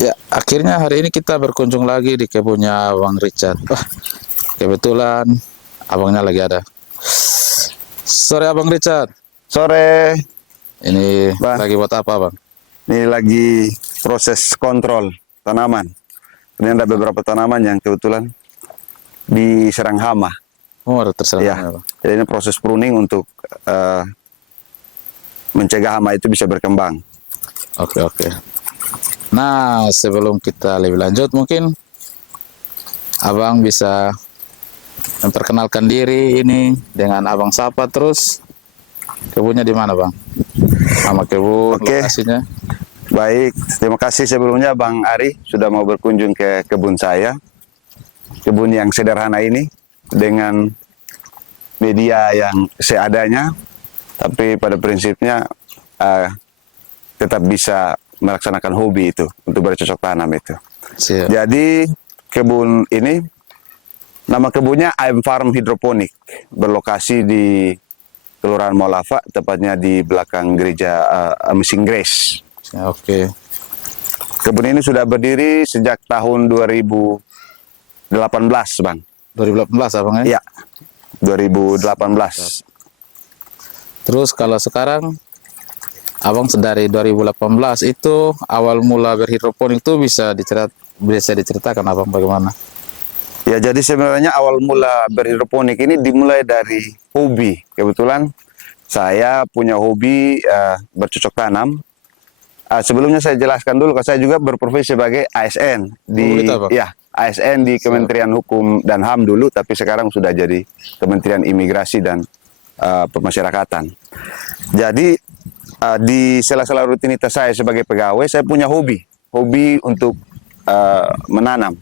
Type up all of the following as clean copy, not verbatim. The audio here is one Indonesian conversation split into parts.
Ya, akhirnya hari ini kita berkunjung lagi di kebunnya Bang Richard. Wah, kebetulan abangnya lagi ada. Sore Abang Richard. Sore, Ini Bang. lagi buat apa, Bang? Ini lagi proses kontrol tanaman. Ini ada beberapa tanaman yang kebetulan diserang hama. Oh, ada terserang Ya, hama, Bang. jadi ini proses pruning untuk mencegah hama itu bisa berkembang. Oke, oke. Nah, sebelum kita lebih lanjut, mungkin Abang bisa memperkenalkan diri ini dengan Abang siapa, terus kebunnya di mana, Bang? Nama kebun, Oke. lokasinya. Baik, terima kasih sebelumnya Bang Ari sudah mau berkunjung ke kebun saya. Kebun yang sederhana ini dengan media yang seadanya, tapi pada prinsipnya tetap bisa melaksanakan hobi itu untuk bercocok tanam itu. Siap. Jadi kebun ini nama kebunnya AM Farm Hidroponik, berlokasi di Kelurahan Molava, tepatnya di belakang gereja Amazing Grace. Ya, oke. Kebun ini sudah berdiri sejak tahun 2018, Bang. 2018 Abang ya? Ya, 2018. Terus kalau sekarang Abang dari 2018 itu awal mula berhidroponik itu bisa diceritakan Abang bagaimana? Ya, jadi sebenarnya awal mula berhidroponik ini dimulai dari hobi. Kebetulan saya punya hobi bercocok tanam. Sebelumnya saya jelaskan dulu, saya juga berprofesi sebagai ASN di gitu, Abang? ya ASN di Kementerian Hukum dan HAM dulu, tapi sekarang sudah jadi Kementerian Imigrasi dan Pemasyarakatan. Jadi di sela-sela rutinitas saya sebagai pegawai, saya punya hobi untuk menanam.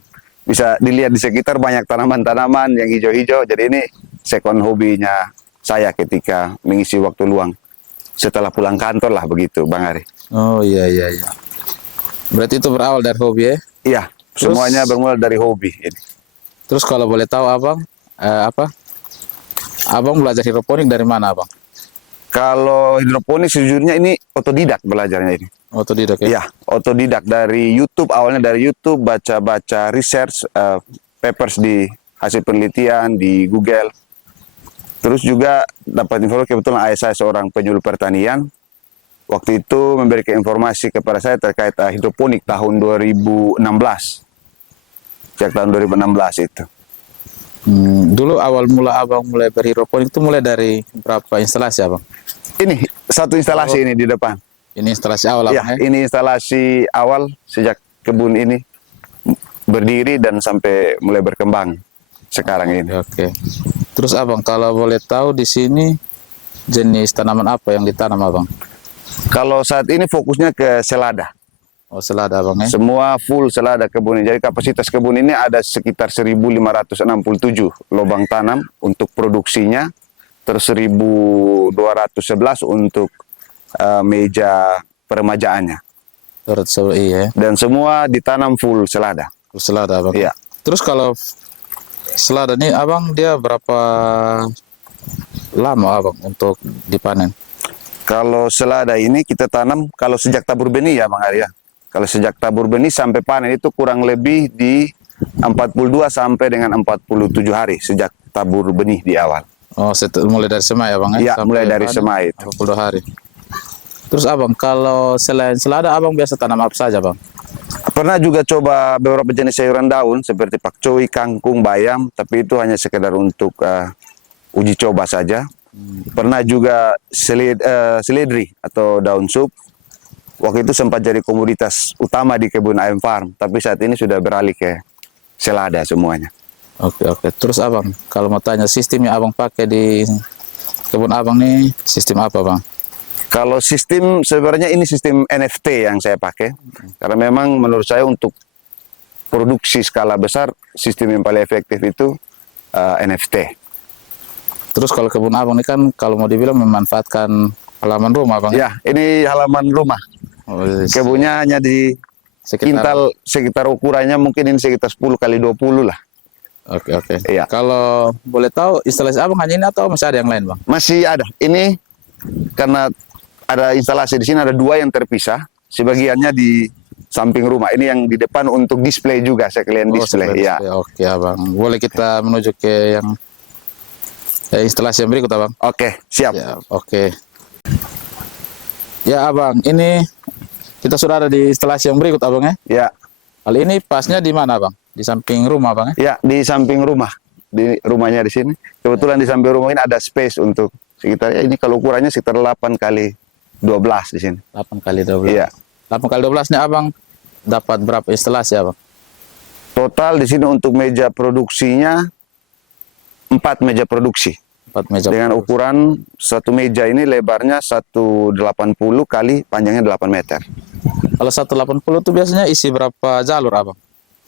Bisa dilihat di sekitar banyak tanaman-tanaman yang hijau-hijau. Jadi ini second hobinya saya ketika mengisi waktu luang setelah pulang kantor lah, begitu Bang Ari. Oh iya. Berarti itu berawal dari hobi ya? Iya, semuanya bermula dari hobi ini. Terus kalau boleh tahu Abang, Abang belajar hidroponik dari mana Abang? Kalau hidroponik sejujurnya ini otodidak belajarnya ini. Otodidak ya? Iya, otodidak dari YouTube, awalnya dari YouTube, baca-baca research, papers di hasil penelitian di Google. Terus juga dapat informasi, kebetulan ayah saya seorang penyuluh pertanian. Waktu itu memberikan informasi kepada saya terkait hidroponik tahun 2016. Sejak tahun 2016 itu. Dulu awal mula Abang mulai berhidroponik itu mulai dari berapa instalasi Abang? Ini satu instalasi ini di depan. Ini instalasi awal Ya, Abang ya? ini instalasi awal sejak kebun ini berdiri dan sampai mulai berkembang sekarang ini. Oke. Terus Abang kalau boleh tahu di sini jenis tanaman apa yang ditanam Abang? Kalau saat ini fokusnya ke selada. Oh, selada Abang ya? Semua full selada kebun ini. Jadi kapasitas kebun ini ada sekitar 1.567 lubang tanam untuk produksinya. Terus 1.211 untuk meja peremajaannya. Iya. Dan semua ditanam full selada. Selada Abang. Iya. Terus kalau selada nih Abang dia berapa lama Abang untuk dipanen? Kalau selada ini kita tanam kalau sejak tabur benih ya Bang Arya. Kalau sejak tabur benih sampai panen itu kurang lebih di 42 sampai dengan 47 hari sejak tabur benih di awal. Oh, mulai dari semai Abang ya? Iya, mulai dari semai itu. 42 hari. Terus Abang, kalau selain selada Abang biasa tanam apa saja Bang? Pernah juga coba beberapa jenis sayuran daun seperti pakcoy, kangkung, bayam, tapi itu hanya sekedar untuk uji coba saja. Pernah juga seledri atau daun sup. Waktu itu sempat jadi komoditas utama di kebun AM Farm, tapi saat ini sudah beralih ke selada semuanya. Oke. Terus Abang, kalau mau tanya sistem yang Abang pakai di kebun Abang nih, sistem apa Bang? Kalau sistem, sebenarnya ini sistem NFT yang saya pakai. Karena memang menurut saya untuk produksi skala besar, sistem yang paling efektif itu NFT. Terus kalau kebun Abang ini kan, kalau mau dibilang memanfaatkan halaman rumah Bang? Ya, ini halaman rumah. Oh, Kebunnya hanya di sekitar ukurannya mungkin ini sekitar 10 kali 20 lah. Oke. Iya. Kalau boleh tahu instalasi Abang hanya ini atau masih ada yang lain Bang? Masih ada. Ini karena ada instalasi di sini ada 2 yang terpisah. Sebagiannya di samping rumah. Ini yang di depan untuk display juga, sekalian display. seperti Ya. itu. Oke abang, boleh kita menuju ke yang instalasi yang berikut abang. Oke, siap. Ya, oke. Ya abang, ini kita sudah ada di instalasi yang berikut abang ya. Ya. Kali ini pasnya di mana bang? Di samping rumah bang ya? Ya, di samping rumah. Di rumahnya di sini. Kebetulan di samping rumah ini ada space untuk sekitar, ya ini kalau ukurannya sekitar 8 kali 12 di sini. 8 kali 12. Iya. 8 kali 12 nya abang dapat berapa instalasi abang? Total di sini untuk meja produksinya 4 meja produksi. 4 meja. Dengan ukuran satu meja ini lebarnya 180 kali panjangnya 8 meter. Kalau 180 itu biasanya isi berapa jalur abang?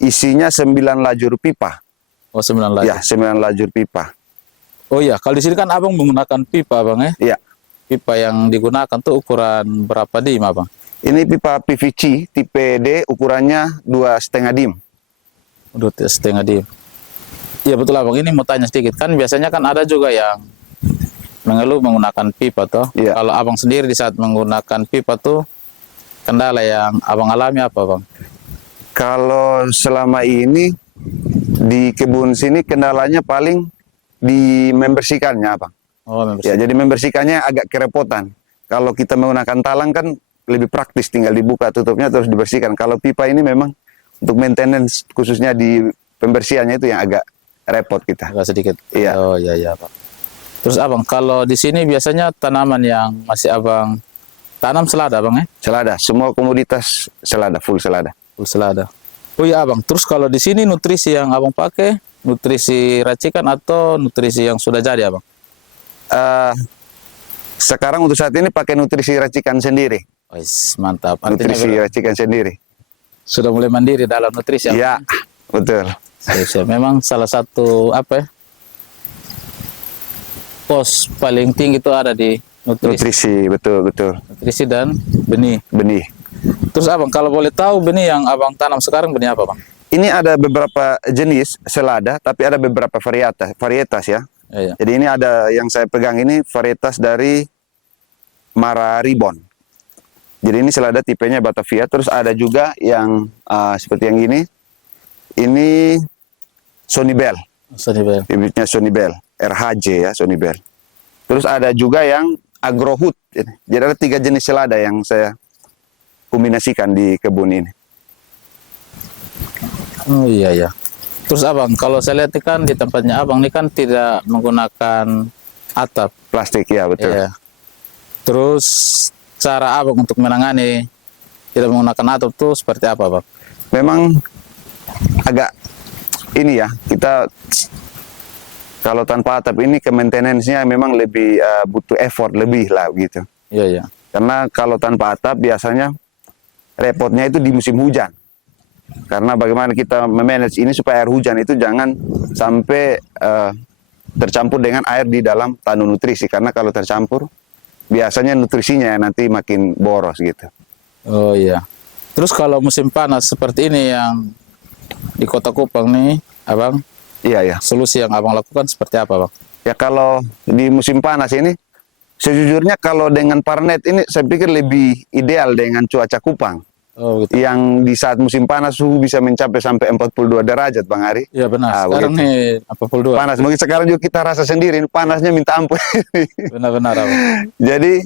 Isinya 9 lajur pipa. Oh 9 lajur. Ya, 9 lajur pipa. Oh iya, kalau di sini kan abang menggunakan pipa bang ya? Iya. Pipa yang digunakan tuh ukuran berapa dim abang? Ini pipa PVC tipe D, ukurannya 2,5 dim. 2,5 dim. Iya betul abang, ini mau tanya sedikit. Kan biasanya kan ada juga yang mengeluh menggunakan pipa tuh. Iya. Kalau abang sendiri di saat menggunakan pipa tuh, kendala yang abang alami apa bang? Kalau selama ini di kebun sini kendalanya paling di membersihkannya, Bang. Oh Ya, jadi membersihkannya agak kerepotan. Kalau kita menggunakan talang kan lebih praktis, tinggal dibuka tutupnya terus dibersihkan. Kalau pipa ini memang untuk maintenance khususnya di pembersihannya itu yang agak repot kita. agak sedikit. Iya. Oh iya iya bang. Terus abang, kalau di sini biasanya tanaman yang masih abang tanam selada bang ya? Selada, semua komoditas selada, full selada. Full selada. Oh iya abang, terus kalau di sini nutrisi yang abang pakai, nutrisi racikan atau nutrisi yang sudah jadi abang? Sekarang untuk saat ini pakai nutrisi racikan sendiri. Wis, mantap. Artinya Nutrisi racikan sendiri. sudah mulai mandiri dalam nutrisi. Abang? Ya, betul. Siap. Memang salah satu apa ya? Pos paling tinggi itu ada di nutrisi. Nutrisi, betul, betul. Nutrisi dan benih. Benih. Terus abang, kalau boleh tahu benih yang abang tanam sekarang benih apa bang? Ini ada beberapa jenis selada, tapi ada beberapa varietas ya. Iya. Jadi ini ada yang saya pegang ini varietas dari Mara Ribon. Jadi ini selada tipenya Batavia. Terus ada juga yang seperti yang ini. Ini Sonibel. Sonibel. Bibitnya Sonibel. RHJ ya, Sonibel. Terus ada juga yang Agrohut. Jadi ada 3 jenis selada yang saya kombinasikan di kebun ini. Oh iya ya. Terus abang, kalau saya lihat ini kan di tempatnya abang ini kan tidak menggunakan atap. Plastik ya, betul. Iya. Terus cara abang untuk menangani tidak menggunakan atap itu seperti apa bang? Memang agak ini ya, kita kalau tanpa atap ini ke maintenance-nya memang lebih butuh effort lebih lah gitu. Iya iya. Karena kalau tanpa atap biasanya repotnya itu di musim hujan. Karena bagaimana kita memanage ini supaya air hujan itu jangan sampai tercampur dengan air di dalam tandu nutrisi. Karena kalau tercampur, biasanya nutrisinya nanti makin boros gitu. Oh iya. Terus kalau musim panas seperti ini yang di Kota Kupang nih, abang, Iya, ya. solusi yang abang lakukan seperti apa bang? Ya kalau di musim panas ini, sejujurnya kalau dengan Parnet ini saya pikir lebih ideal dengan cuaca Kupang. Oh gitu. Yang di saat musim panas suhu bisa mencapai sampai 42 derajat, Bang Ari. Iya benar. Sekarang begitu. nih 42. Panas, mungkin sekarang juga kita rasa sendiri, panasnya minta ampun. Benar-benar abang. Jadi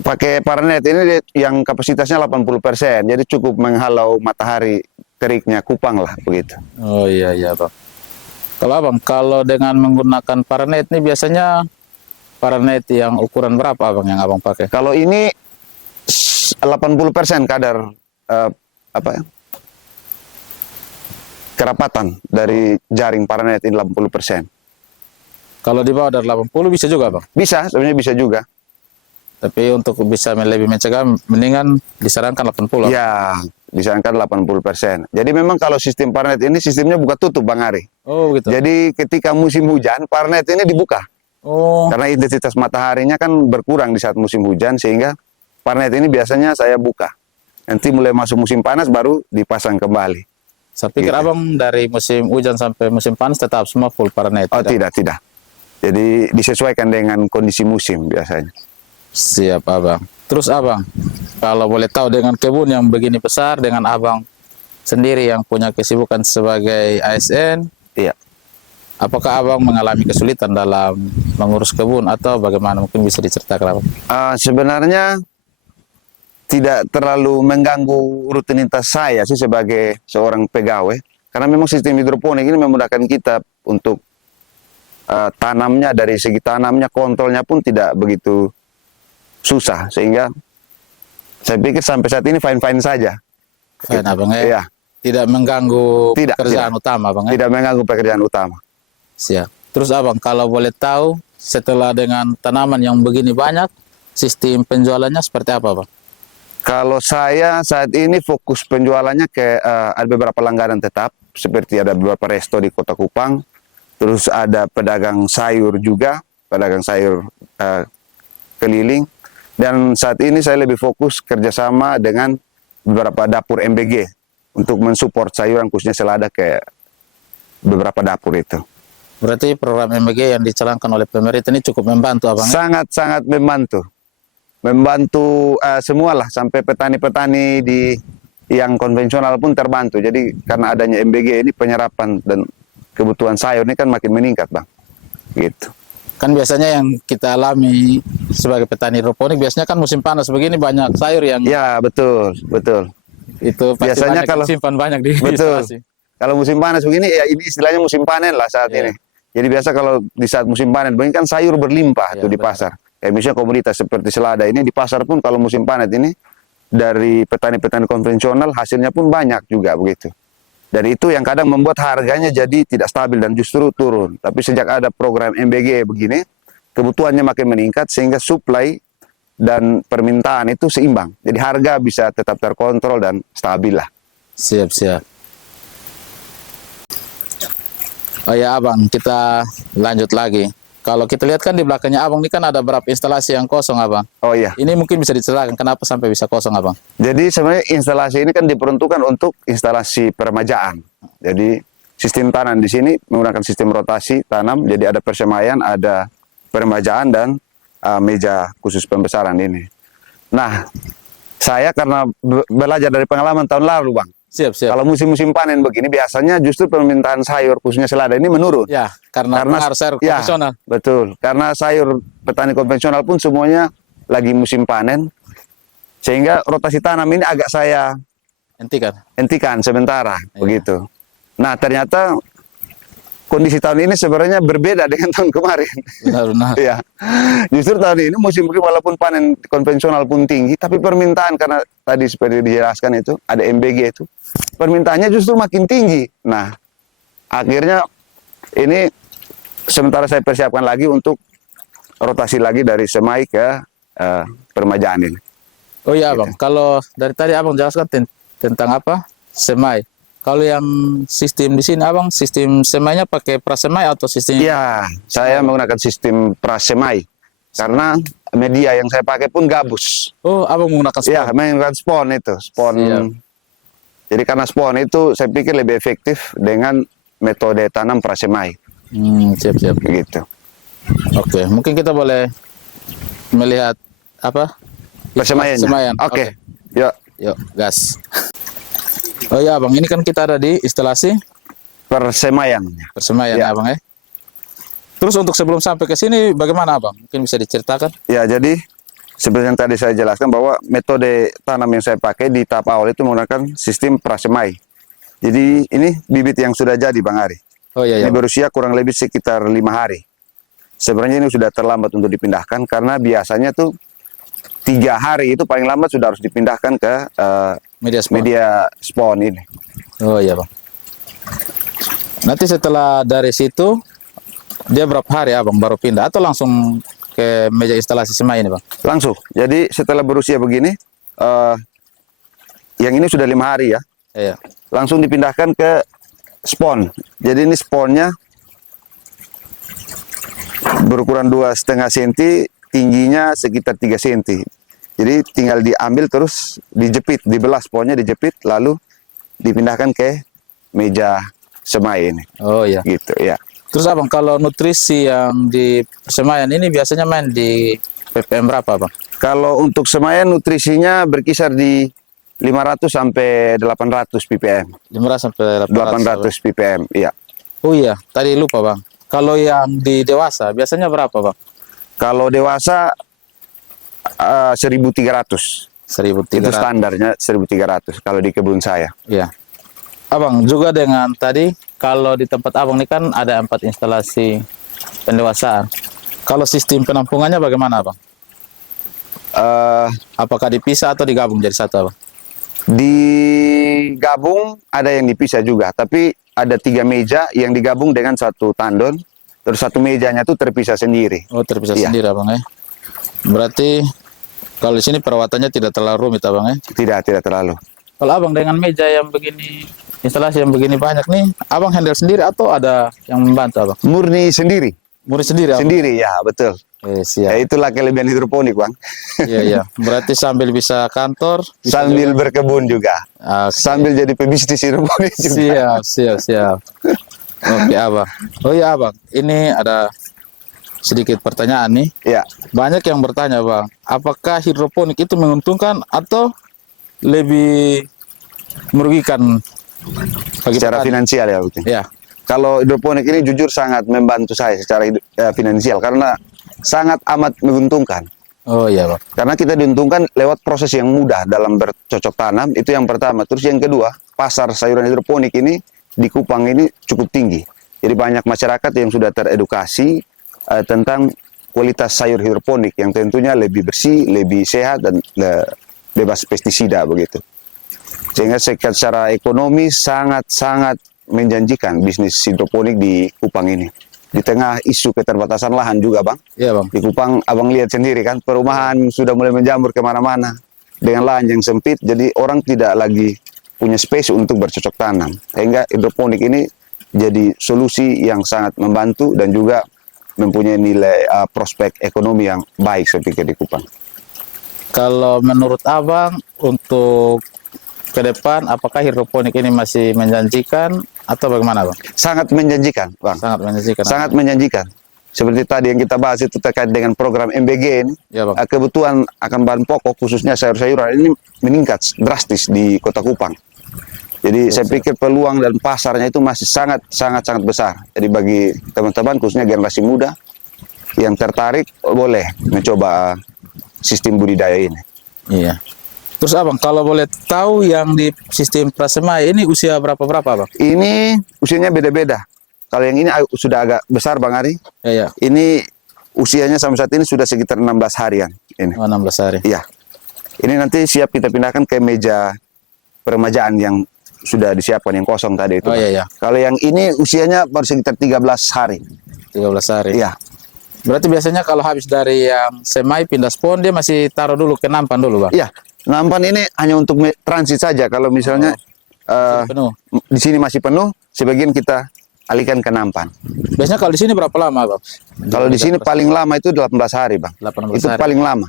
pakai Parnet ini yang kapasitasnya 80%, jadi cukup menghalau matahari teriknya Kupang lah begitu. Oh iya iya bang. Kalau abang, kalau dengan menggunakan Paranet ini biasanya Paranet yang ukuran berapa abang yang abang pakai? Kalau ini 80% kadar apa ya? Kerapatan dari jaring Paranet ini 80%. Kalau di bawah dari 80 bisa juga bang? Bisa, sebenarnya bisa juga. Tapi untuk bisa lebih mencegah, mendingan disarankan 80. Ya, disarankan 80%. Jadi memang kalau sistem Parnet ini sistemnya buka tutup, Bang Ari. Oh gitu. Jadi ketika musim hujan, Parnet ini dibuka. Oh. Karena intensitas mataharinya kan berkurang di saat musim hujan, sehingga Parnet ini biasanya saya buka. Nanti mulai masuk musim panas baru dipasang kembali. Saya pikir Gitu. abang dari musim hujan sampai musim panas tetap semua full Paranet. Oh tidak. Jadi disesuaikan dengan kondisi musim biasanya. Siap abang. Terus abang, kalau boleh tahu dengan kebun yang begini besar, dengan abang sendiri yang punya kesibukan sebagai ASN, Iya. apakah abang mengalami kesulitan dalam mengurus kebun atau bagaimana? Mungkin bisa diceritakan abang. Sebenarnya tidak terlalu mengganggu rutinitas saya sih sebagai seorang pegawai, karena memang sistem hidroponik ini memudahkan kita untuk tanamnya, dari segi tanamnya, kontrolnya pun tidak begitu susah, sehingga saya pikir sampai saat ini fine-fine saja. Fine, abang ya. Iya, Tidak mengganggu Tidak, pekerjaan utama, abang ya. tidak mengganggu pekerjaan utama. Siap. Terus abang, kalau boleh tahu, setelah dengan tanaman yang begini banyak, sistem penjualannya seperti apa, bang? Kalau saya saat ini fokus penjualannya ke ada beberapa langganan tetap, seperti ada beberapa resto di Kota Kupang, terus ada pedagang sayur juga, pedagang sayur keliling, dan saat ini saya lebih fokus kerjasama dengan beberapa dapur MBG untuk mensupport sayuran khususnya selada ke beberapa dapur itu. Berarti program MBG yang dijalankan oleh pemerintah ini cukup membantu, abang ya? Sangat-sangat membantu. Membantu semualah, sampai petani-petani di yang konvensional pun terbantu. Jadi karena adanya MBG ini, penyerapan dan kebutuhan sayur ini kan makin meningkat, bang. Gitu. Kan biasanya yang kita alami sebagai petani hidroponik, biasanya kan musim panas begini banyak sayur yang Ya, betul, betul. itu pasti Biasanya banyak kalau- simpan banyak di Betul. instalasi. Kalau musim panas begini, ya ini istilahnya musim panen lah saat Iya. ini. Jadi biasa kalau di saat musim panen begini kan sayur berlimpah Iya, tuh di benar. pasar. Kayak misalnya komoditas seperti selada ini di pasar pun kalau musim panen ini, dari petani-petani konvensional hasilnya pun banyak juga begitu. Dan itu yang kadang membuat harganya jadi tidak stabil dan justru turun. Tapi sejak ada program MBG begini, kebutuhannya makin meningkat sehingga supply dan permintaan itu seimbang. Jadi harga bisa tetap terkontrol dan stabil lah. Siap, siap. Oh ya abang, kita lanjut lagi. Kalau kita lihat kan di belakangnya abang ini kan ada berapa instalasi yang kosong, abang. Oh iya. Ini mungkin bisa diceritakan kenapa sampai bisa kosong, abang? Jadi sebenarnya instalasi ini kan diperuntukkan untuk instalasi peremajaan. Jadi sistem tanam di sini menggunakan sistem rotasi tanam. Jadi ada persemaian, ada peremajaan dan meja khusus pembesaran ini. Nah, saya karena belajar dari pengalaman tahun lalu, bang. Siap, siap. Kalau musim-musim panen begini biasanya justru permintaan sayur khususnya selada ini menurun. Ya, karena pengaruh sayur ya, konvensional. betul. Karena sayur petani konvensional pun semuanya lagi musim panen, sehingga rotasi tanam ini agak saya hentikan sementara, begitu. Nah, ternyata kondisi tahun ini sebenarnya berbeda dengan tahun kemarin. Benar-benar. Ya, justru tahun ini musim ini walaupun panen konvensional pun tinggi, tapi permintaan karena tadi seperti dijelaskan itu ada MBG itu, permintaannya justru makin tinggi. Nah, akhirnya ini sementara saya persiapkan lagi untuk rotasi lagi dari semai ke peremajaan ini. Oh iya, abang. Kalau dari tadi abang jelaskan tentang apa? Semai. Kalau yang sistem di sini, abang, sistem semainya pakai prasemai atau sistem? Iya, saya menggunakan sistem prasemai karena media yang saya pakai pun gabus. Oh, abang menggunakan Iya, spon. menggunakan spon itu, spon. Siap. Jadi karena spon itu saya pikir lebih efektif dengan metode tanam prasemai, Siap, siap. begitu. Oke, mungkin kita boleh melihat apa? Persemaiannya. Semaian. Oke. Yuk, Yuk, gas. Oh ya, abang, ini kan kita ada di instalasi persemaian. persemaian, Ya. abang ya. Terus untuk sebelum sampai ke sini, bagaimana, abang? Mungkin bisa diceritakan? Ya, jadi seperti yang tadi saya jelaskan bahwa metode tanam yang saya pakai di tahap awal itu menggunakan sistem prasemai. Jadi ini bibit yang sudah jadi, Bang Ari. Oh iya, Ini iya. berusia kurang lebih sekitar 5 hari. Sebenarnya ini sudah terlambat untuk dipindahkan karena biasanya tuh 3 hari itu paling lambat sudah harus dipindahkan ke Media spon. media spon ini. Oh iya, bang. Nanti setelah dari situ, dia berapa hari, abang, baru pindah? Atau langsung ke meja instalasi semai ini, bang? Langsung. Jadi setelah berusia begini, yang ini sudah 5 hari ya, Iya. langsung dipindahkan ke spon. Jadi ini sponnya berukuran 2,5 cm, tingginya sekitar 3 cm. Jadi tinggal diambil terus dijepit, dibelah sponnya, dijepit, lalu dipindahkan ke meja semai ini. Oh iya. Gitu ya. Terus abang, kalau nutrisi yang di persemaian ini biasanya main di ppm berapa bang? Kalau untuk semaian nutrisinya berkisar di 500 sampai 800 ppm. 500 sampai 800. 800 ppm, iya. Oh iya, tadi lupa bang. Kalau yang di dewasa biasanya berapa bang? Kalau dewasa 1.300. 1.300. Itu standarnya 1.300 kalau di kebun saya. Iya. Abang juga dengan tadi kalau di tempat abang ini kan ada 4 instalasi pendewasaan. Kalau sistem penampungannya bagaimana bang? Eh, Apakah dipisah atau digabung jadi satu abang? Digabung ada yang dipisah juga, tapi ada 3 meja yang digabung dengan satu tandon, terus satu mejanya tuh terpisah sendiri. Oh terpisah Iya. sendiri abang ya. Berarti kalau di sini perawatannya tidak terlalu rumit abang ya. Tidak terlalu. Kalau abang dengan meja yang begini, instalasi yang begini banyak nih, abang handle sendiri atau ada yang membantu abang? Murni sendiri. Murni sendiri abang? Sendiri, ya betul. Siap. Ya, itulah kelebihan hidroponik, Bang. Iya, iya. Berarti sambil bisa kantor, bisa Sambil juga. berkebun juga. Oke. Sambil jadi pebisnis hidroponik juga. Siap. Oke, abang. Oh iya, abang. Ini ada sedikit pertanyaan nih. Ya, Banyak yang bertanya, bang, apakah hidroponik itu menguntungkan atau lebih merugikan bagi secara petani? finansial ya, Bang. Ya, Kalau hidroponik ini jujur sangat membantu saya secara finansial karena sangat amat menguntungkan. oh iya, bang. Karena kita diuntungkan lewat proses yang mudah dalam bercocok tanam, itu yang pertama. Terus yang kedua, pasar sayuran hidroponik ini di Kupang ini cukup tinggi. Jadi banyak masyarakat yang sudah teredukasi tentang kualitas sayur hidroponik yang tentunya lebih bersih, lebih sehat, dan bebas pestisida begitu. Sehingga secara ekonomi sangat-sangat menjanjikan bisnis hidroponik di Kupang ini. Di tengah isu keterbatasan lahan juga, Bang. Iya, bang. Di Kupang, abang lihat sendiri kan, perumahan sudah mulai menjamur kemana-mana. Dengan lahan yang sempit, jadi orang tidak lagi punya space untuk bercocok tanam. Sehingga hidroponik ini jadi solusi yang sangat membantu dan juga mempunyai nilai prospek ekonomi yang baik saya pikir di Kupang. Kalau menurut abang, untuk ke depan, apakah hidroponik ini masih menjanjikan atau bagaimana, bang? Sangat menjanjikan, Bang. Sangat menjanjikan. Sangat menjanjikan. Seperti tadi yang kita bahas itu terkait dengan program MBG ini, Ya, bang. kebutuhan akan bahan pokok khususnya sayur-sayuran ini meningkat drastis di Kota Kupang. Jadi saya pikir peluang dan pasarnya itu masih sangat besar. Jadi bagi teman-teman khususnya generasi muda yang tertarik boleh mencoba sistem budidaya ini. Iya. Terus abang, kalau boleh tahu yang di sistem prasemai ini usia berapa, bang? Ini usianya beda-beda. Kalau yang ini sudah agak besar, Bang Ari. Iya. Ini usianya sampai saat ini sudah sekitar 16 harian. Ini. Oh, 16 hari. Iya. Ini nanti siap kita pindahkan ke meja peremajaan yang sudah disiapkan, yang kosong tadi itu. Oh, iya. Kalau yang ini usianya baru sekitar 13 hari. 13 hari. Iya. Berarti biasanya kalau habis dari yang semai pindah spon, dia masih taruh dulu ke nampan dulu, bang? Iya. Nampan ini hanya untuk transit saja. Kalau misalnya Penuh. di sini masih penuh, sebagian kita alihkan ke nampan. Biasanya kalau di sini berapa lama, bang? Kalau di sini paling lama itu 18 hari, Bang. 18 Itu hari. paling lama.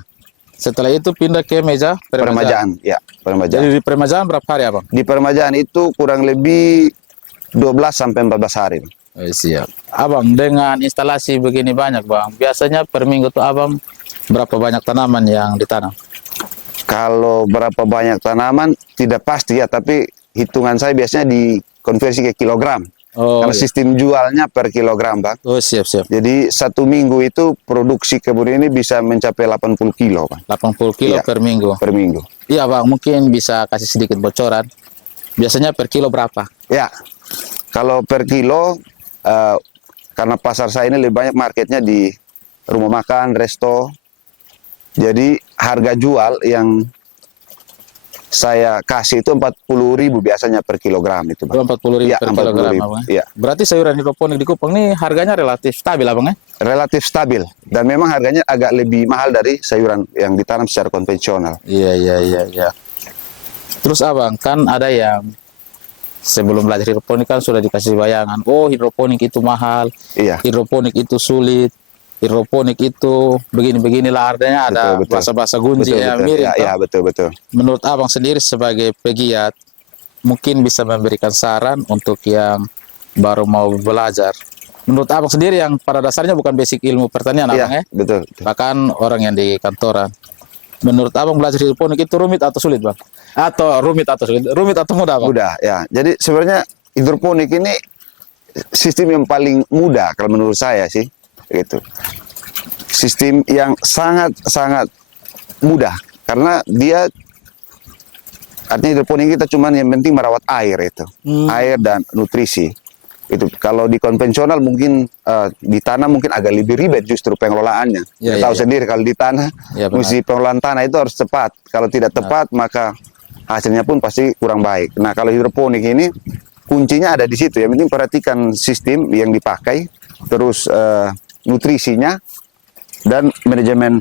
Setelah itu pindah ke meja peremajaan. Peremajaan, ya, peremajaan. Jadi di peremajaan berapa hari, abang? Di peremajaan itu kurang lebih 12 sampai 14 hari. Bang. Siap. Abang, dengan instalasi begini banyak, bang, biasanya per minggu tuh abang berapa banyak tanaman yang ditanam? Kalau berapa banyak tanaman tidak pasti ya, tapi hitungan saya biasanya dikonversi ke kilogram. Oh, Karena iya. sistem jualnya per kilogram, Bang. Oh, siap. Jadi 1 minggu itu produksi kebun ini bisa mencapai 80 kilo, Bang, 80 kilo Iya. per minggu. per minggu. Iya, bang, mungkin bisa kasih sedikit bocoran. Biasanya per kilo berapa? Ya, kalau per kilo, karena pasar saya ini lebih banyak marketnya di rumah makan, resto. Jadi harga jual yang saya kasih itu 40.000 biasanya per kilogram itu, Bang. 40.000 Iya, per kilogram, 40.000. abang. Iya. Berarti sayuran hidroponik di Kupang ini harganya relatif stabil, abang ya? Relatif stabil dan memang harganya agak lebih mahal dari sayuran yang ditanam secara konvensional. Iya. Terus abang, kan ada yang sebelum belajar hidroponik kan sudah dikasih bayangan, oh hidroponik itu mahal, Iya. hidroponik itu sulit, hidroponik itu begini-beginilah, artinya ada Betul. bahasa-bahasa gunji yang Betul. mirip. Ya, betul. Menurut abang sendiri sebagai pegiat, mungkin bisa memberikan saran untuk yang baru mau belajar menurut abang sendiri yang pada dasarnya bukan basic ilmu pertanian Iya, abang ya, betul. bahkan orang yang di kantoran. Menurut abang belajar hidroponik itu rumit atau sulit bang? Atau rumit atau sulit? Rumit atau mudah bang? Mudah ya. Jadi sebenarnya hidroponik ini sistem yang paling mudah kalau menurut saya sih, gitu. Sistem yang sangat mudah karena dia artinya hidroponik kita cuman yang penting merawat air itu, air dan nutrisi. Itu kalau di konvensional mungkin di tanah mungkin agak lebih ribet justru pengelolaannya. Ya, Kita tahu ya. sendiri kalau di tanah, Ya, benar. mesti pengelolaan tanah itu harus tepat. Kalau tidak tepat maka hasilnya pun pasti kurang baik. Nah kalau hidroponik ini kuncinya ada di situ. Yang penting perhatikan sistem yang dipakai, terus nutrisinya dan manajemen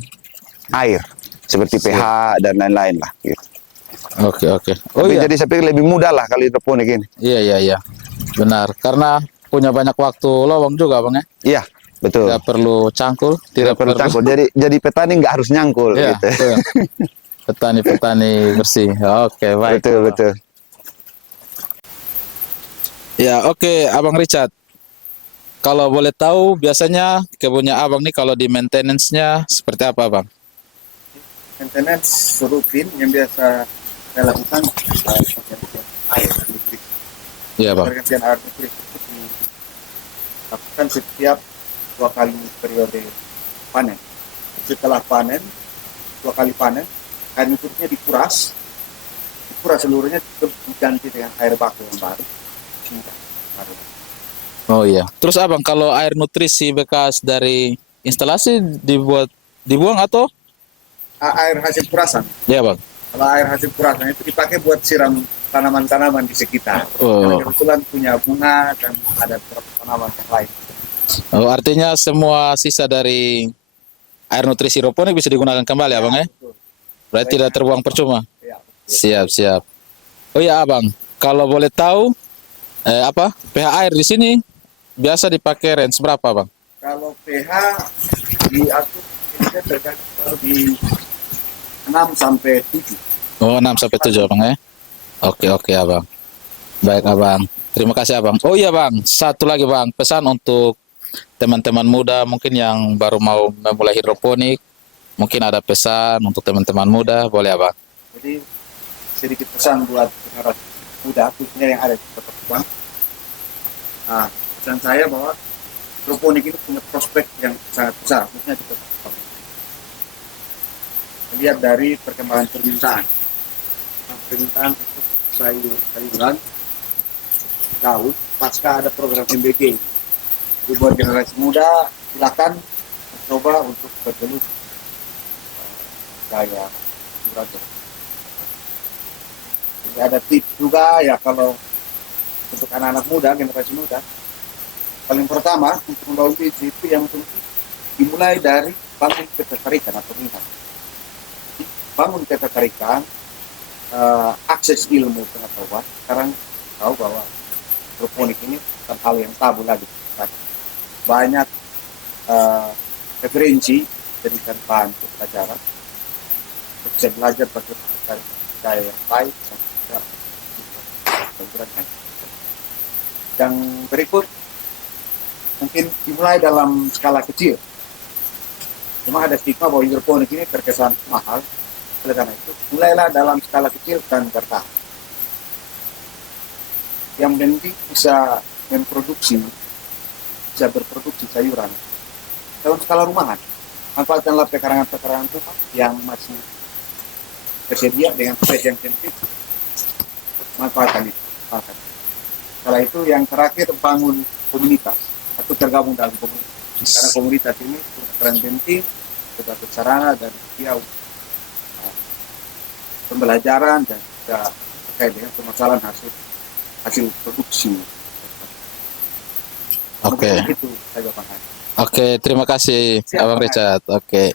air seperti pH dan lain-lain lah. Gitu. Oke. Oh Tapi iya. jadi saya pikir lebih mudah lah kalau hidroponik ini. Iya. Benar. Karena punya banyak waktu lowong juga bang ya. Iya, betul. Tidak perlu cangkul. Tidak perlu cangkul. Jadi petani nggak harus nyangkul. Iya. Gitu. Betul. Petani bersih. Oke, baik. Betul. Ya, oke, Abang Richard. Kalau boleh tahu, biasanya kebunnya Abang nih kalau di maintenance-nya seperti apa, Bang? Maintenance rutin yang biasa saya lakukan pergantian air listrik. Iya, Bang. Pergantian air listrik itu dilakukan setiap 2 kali periode panen. Setelah panen, 2 kali panen, air listriknya dikuras seluruhnya, terus diganti dengan air baku yang baru. Baru. Oh iya. Terus Abang, kalau air nutrisi bekas dari instalasi dibuang atau? Air hasil kurasan. Iya, Bang. Kalau air hasil kurasan itu dipakai buat siram tanaman-tanaman di sekitar. Oh. Karena kebetulan punya bunga dan ada beberapa tanaman yang lain. Oh, artinya semua sisa dari air nutrisi hidroponik bisa digunakan kembali, Abang ya? Betul. Berarti tidak terbuang percuma. Ya. Siap. Oh iya, Abang. Kalau boleh tahu pH air di sini biasa dipakai range berapa, Bang? Kalau pH diatur kita tergantung di 6 sampai 7. Oh, 6 sampai 7, Bang ya. Oke, Abang. Baik, Abang. Terima kasih, Abang. Oh iya, Bang. Satu lagi, Bang. Pesan untuk teman-teman muda mungkin yang baru mau memulai hidroponik. Mungkin ada pesan untuk teman-teman muda, boleh, Abang? Jadi sedikit pesan buat generasi muda, khususnya yang ada di Kota Subang. Nah, pesan saya bahwa hidroponik itu punya prospek yang sangat besar, khususnya di Kota Subang. Lihat dari perkembangan permintaan. Permintaan untuk sayuran, daun, pasca ada program MBG. Jadi buat generasi muda, silakan mencoba untuk bergelut gaya sayuran. Jadi ada tips juga ya kalau untuk anak-anak muda, generasi muda. Paling pertama untuk membangun itu yang penting dimulai dari bangun ketertarikan atau minat. Bangun ketertarikan, akses ilmu pengetahuan. Sekarang tahu bahwa hidroponik ini bukan hal yang tabu lagi. Banyak referensi jadikan bahan untuk pelajaran. Bisa belajar bagaimana cara yang baik. Yang berikut mungkin dimulai dalam skala kecil. Cuma ada stigma bahwa hidroponik ini terkesan mahal. Oleh karena itu, mulailah dalam skala kecil dan bertahap. Yang penting bisa berproduksi sayuran dalam skala rumahan. Manfaatkanlah pekarangan-pekarangan rumah yang masih tersedia dengan space yang sempit. Manfaatkan itu. Setelah itu yang terakhir bangun komunitas atau tergabung dalam komunitas. Karena komunitas ini peran penting sebagai sarana dan dia pembelajaran dan juga terkait dengan permasalahan hasil produksi. Oke. Itu saja Pak. Oke, terima kasih, Siap, Abang Pak. Richard. Oke.